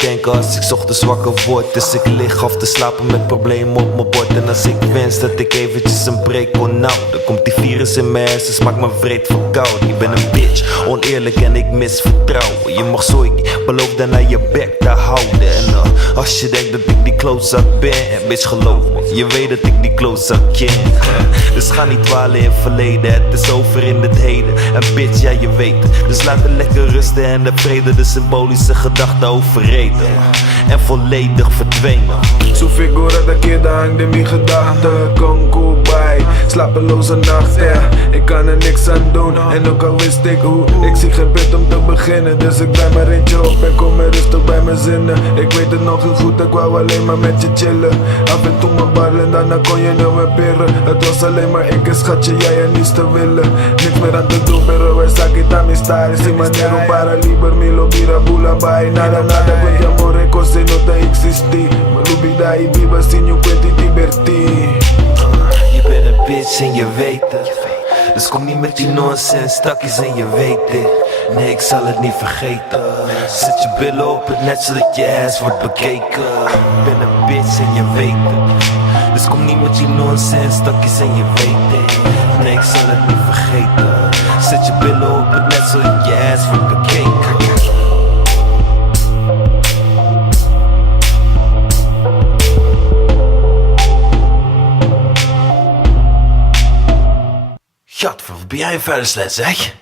denken als ik 's ochtends wakker word. Dus ik lig af te slapen met problemen op mijn bord. En als ik wens dat ik eventjes een break kon nou, dan komt die virus in mijn hersens, maakt me vreed verkouden. Je bent een bitch, oneerlijk en ik mis vertrouwen. Je mag zo, ik beloof dan naar je bek te houden. En als je denkt dat ik die klootzak ben, bitch geloof me, je weet dat ik die klootzak ken. Dus ga niet dwalen in het verleden, het is over in het heden. En bitch, ja je weet het, dus laat het lekker rusten en de vrede de symbolische gedachten overreden. En volledig verdwenen. Su figura da queda hangt in mijn gedachten. Kon bij, slapeloze nachten. Ik kan er niks aan doen, en ook al wist ik hoe. Ik zie geen punt om te beginnen, dus ik blijf maar eentje op en kom er rustig bij mijn zinnen. Ik weet het nog heel goed, ik wou alleen maar met je chillen. Af en toe mijn barren, daarna kon je nou weer pirren. Het was alleen maar ik en schatje, jij en niets te willen. Niks meer aan te doen, pero esa quita mi style. Sin manera para liber, mi lo vira bula bye. Nada, nada, con tu amor, cose no te existí. Lubida y viva sin je kunt die divertir. Je bent een bitch en je weet het. Dus kom niet met die nonsense stakjes en je weet dit. Nee, ik zal het niet vergeten. Zet je billen op het net zodat je ass wordt bekeken. Ik ben een bitch en je weet het. Dus kom niet met die nonsense stakjes en je weet dit. Nee, ik zal het niet vergeten. Zet je billen op het net zodat je ass wordt bekeken. Gadver, wat ben jij een vuile slet, zeg?